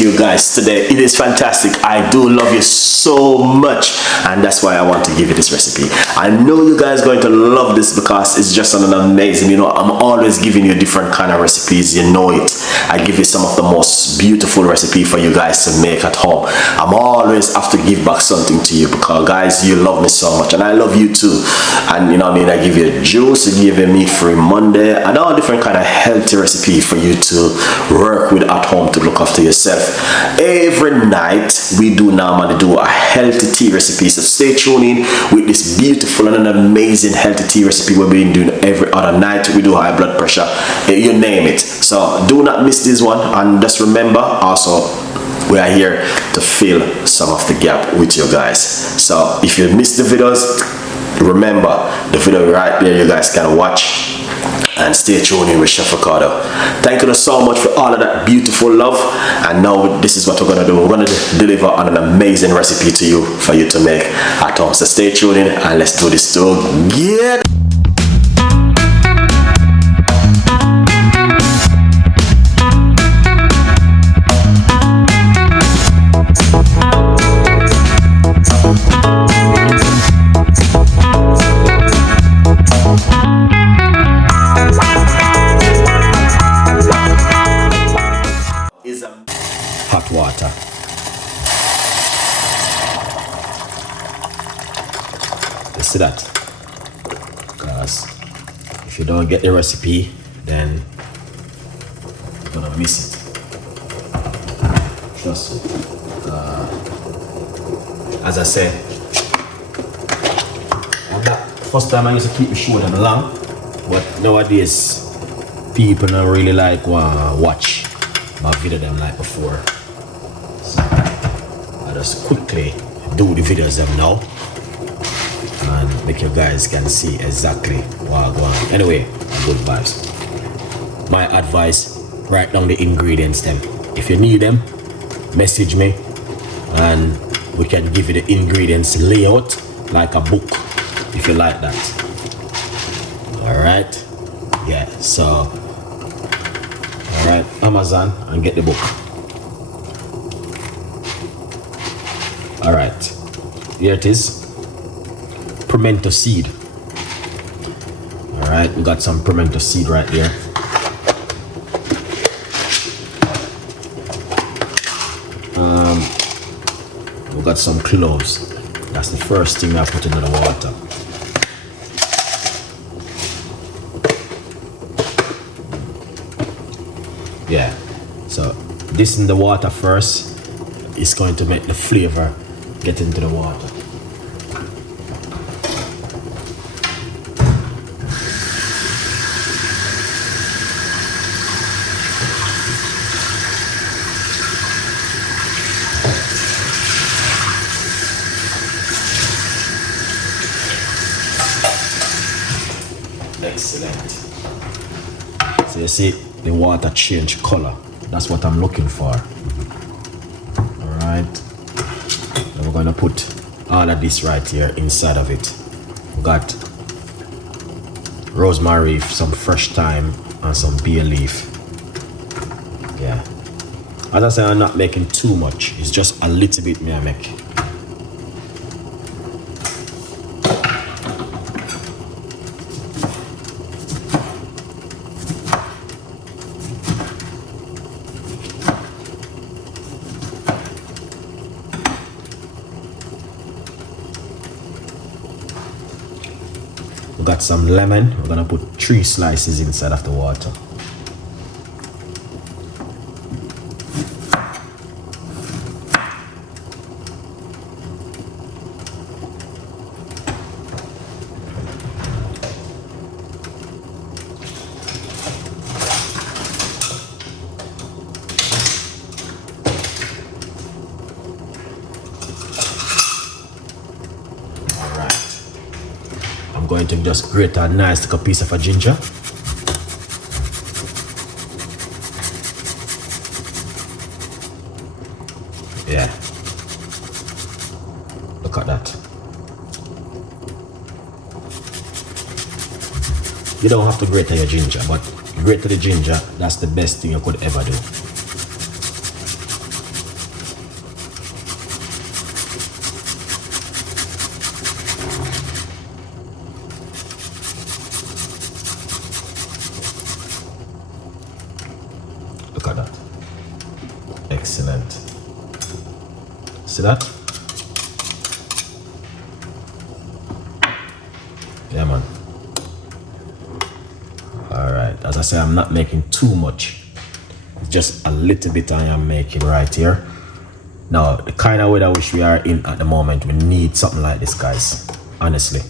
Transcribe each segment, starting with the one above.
to you guys today. It is fantastic. I do love you so much, and that's why I want to give you this recipe. I know you guys are going to love this because it's just an amazing, you know, I'm always giving you different kind of recipes, you know it. I give you some of the most beautiful recipe for you guys to make at home. I'm always have to give back something to you because guys, you love me so much and I love you too. And you know what I mean, I give you juice, I give you meat-free Monday and all different kind of healthy recipe for you to work with at home to look after yourself. Every night we do normally do a healthy tea recipe, so stay tuned in with this beautiful and an amazing healthy tea recipe we've been doing every other night. We do high blood pressure, you name it. So do not miss this one, and just remember also we are here to fill some of the gap with you guys. So if you missed the videos, remember the video right there, you guys can watch. And stay tuned in with Chef Ricardo. Thank you so much for all of that beautiful love. And now this is what we're gonna do. We're gonna deliver on an amazing recipe to you for you to make at home. So stay tuned in and let's do this together. Hot water. You see that? Because if you don't get the recipe, then you're gonna miss it. Trust me. As I said, first time I used to keep the show them long, but nowadays people don't really like watch my video them like before. So I just quickly do the videos them now and make you guys can see exactly what I go on. Anyway, good vibes. My advice, write down the ingredients them. If you need them, message me and we can give you the ingredients layout like a book if you like that. Alright? Yeah, so alright, Amazon and get the book. Alright, here it is. Pimento seed. Alright, we got some pimento seed right there. We got some cloves. That's the first thing I put into the water. Yeah, so this in the water first is going to make the flavor get into the water. Excellent. So you see the water change color. That's what I'm looking for. Alright. Then we're gonna put all of this right here inside of it. We got rosemary, some fresh thyme, and some bay leaf. Yeah. As I said, I'm not making too much. It's just a little bit me I make. We got some lemon. We're gonna put 3 slices inside of the water. Going to just grate a nice little piece of a ginger. Yeah. Look at that. You don't have to grate your ginger, but grate the ginger, that's the best thing you could ever do. see that? Yeah, man. All right, as I say, I'm not making too much. It's just a little bit I am making right here. Now, the kind of weather which we are in at the moment, we need something like this, guys. Honestly.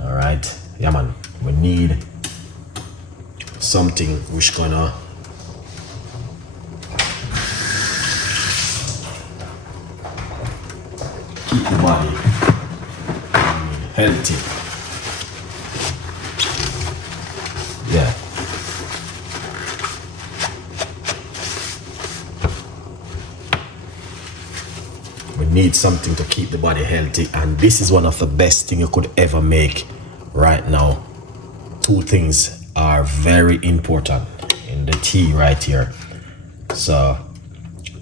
All right, yeah, man. We need something which gonna keep the body healthy. Yeah. We need something to keep the body healthy, and this is one of the best things you could ever make right now. Two things are very important in the tea right here. So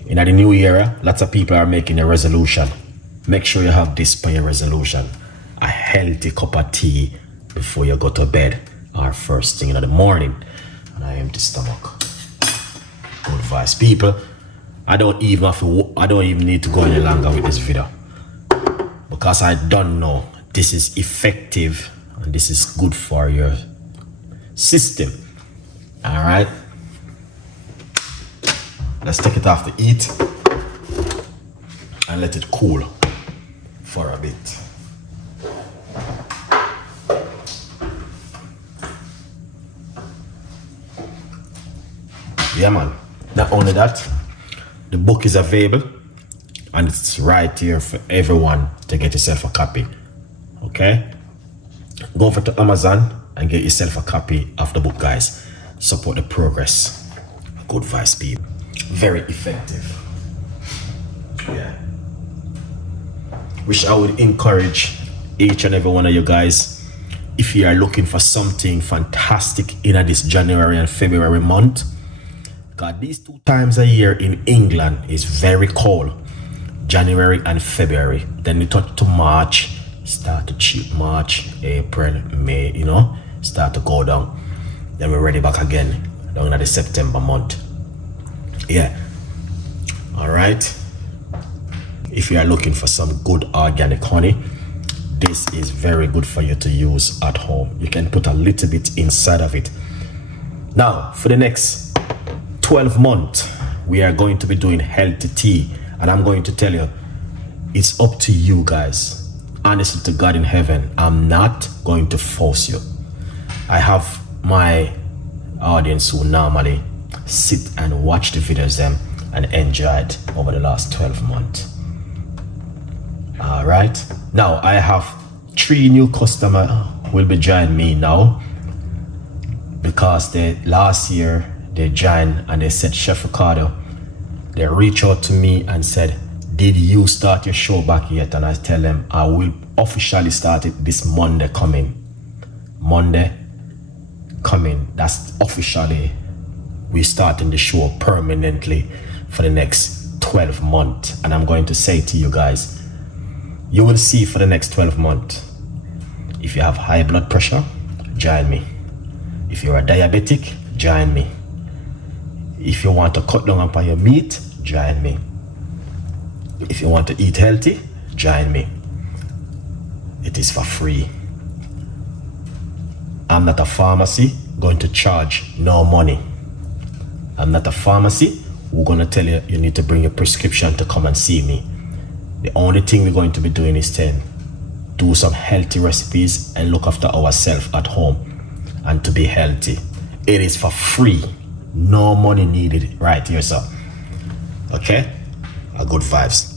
in the new year, lots of people are making a resolution. Make sure you have this for your resolution: a healthy cup of tea before you go to bed or first thing in the morning on an empty stomach. Good advice, people. I don't even need to go any longer with this video, because I don't know this is effective and this is good for your system. All right, let's take it off the heat and let it cool for a bit. Yeah, man. Not only that, the book is available and it's right here for everyone to get yourself a copy. Okay, go over to Amazon and get yourself a copy of the book, guys. Support the progress. Good advice, people. Very effective. Yeah, which I would encourage each and every one of you guys, if you are looking for something fantastic in this January and February month. God, these 2 times a year in England is very cold, January and February. Then we touch to March, start to cheap. March, April, May, you know, start to go down. Then we're ready back again down in the September month. Yeah. All right. If you are looking for some good organic honey, this is very good for you to use at home. You can put a little bit inside of it. Now, for the next 12 months, we are going to be doing healthy tea, and I'm going to tell you, it's up to you guys. Honestly, to God in heaven, I'm not going to force you. I have my audience who normally sit and watch the videos them and enjoy it over the last 12 months. All right, now I have 3 new customers will be joining me now, because last year they joined and they said, Chef Ricardo, they reached out to me and said, did you start your show back yet? And I tell them, I will officially start it this Monday coming. Monday coming, that's officially, we starting the show permanently for the next 12 months. And I'm going to say to you guys, you will see for the next 12 months, if you have high blood pressure, join me. If you're a diabetic, join me. If you want to cut down upon your meat, join me. If you want to eat healthy, join me. It is for free. I'm not a pharmacy going to charge no money. I'm not a pharmacy who's going to tell you you need to bring your prescription to come and see me. The only thing we're going to be doing is do some healthy recipes and look after ourselves at home and to be healthy. It is for free. No money needed right here, sir. Okay? A good vibes.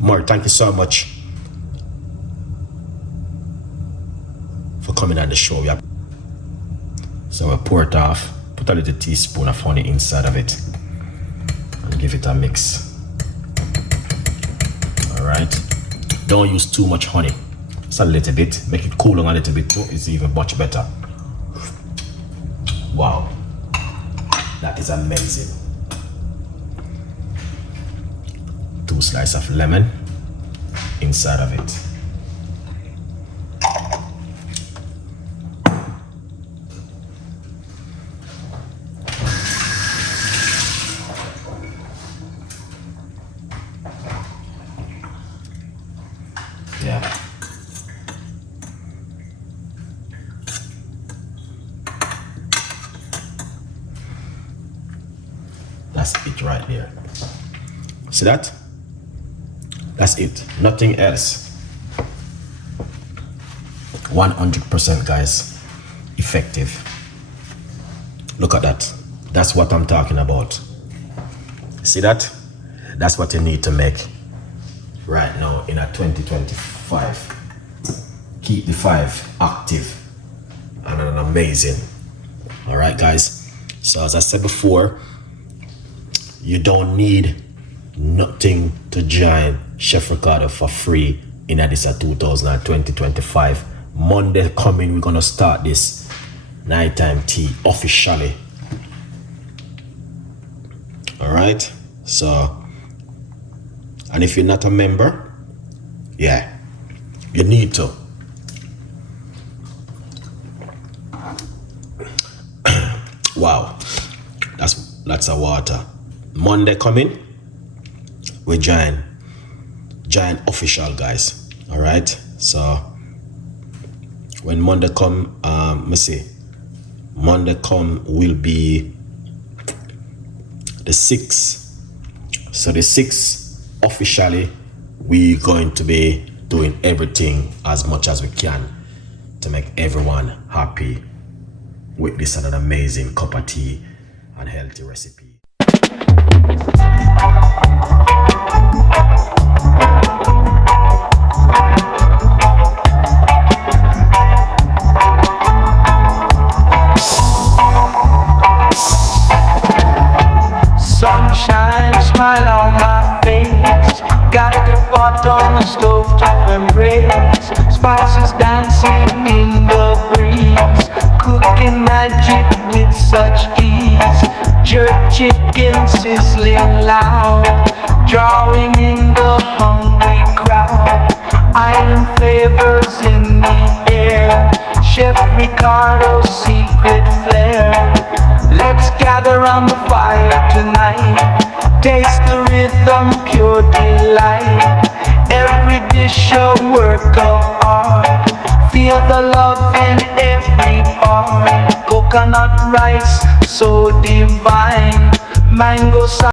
More, thank you so much for coming on the show. Yeah. So we'll pour it off, put a little teaspoon of honey inside of it and give it a mix. All right. Don't use too much honey. Just a little bit. Make it cool on a little bit too. It's even much better. Wow. That is amazing. 2 slices of lemon inside of it. That's it right there. See that? That's it. Nothing else. 100%, guys. Effective. Look at that. That's what I'm talking about. See that? That's what you need to make right now in a 2025. Keep the 5 active and amazing. All right, guys. So as I said before, you don't need nothing to join Chef Ricardo for free in this 2025. Monday coming, we're gonna start this nighttime tea officially. All right. So, and if you're not a member, yeah, you need to. Wow, that's a water. Monday coming, we join official, guys. All right. So when Monday come, let me see. Monday come will be the 6th. So the 6th, officially, we're going to be doing everything as much as we can to make everyone happy with this and an amazing cup of tea and healthy recipe. Sunshine, smile on my face. Got the pot on the stove top embrace. Spices dancing in the breeze. Cooking magic with such ease. Jerk chicken sizzling loud. Drawing in the hungry crowd. Island flavors in the air. Chef Ricardo's secret flair. Let's gather around the fire tonight. Taste the rhythm, pure delight. Every dish a work of art. Feel the love in every part. Coconut rice, so divine. Mango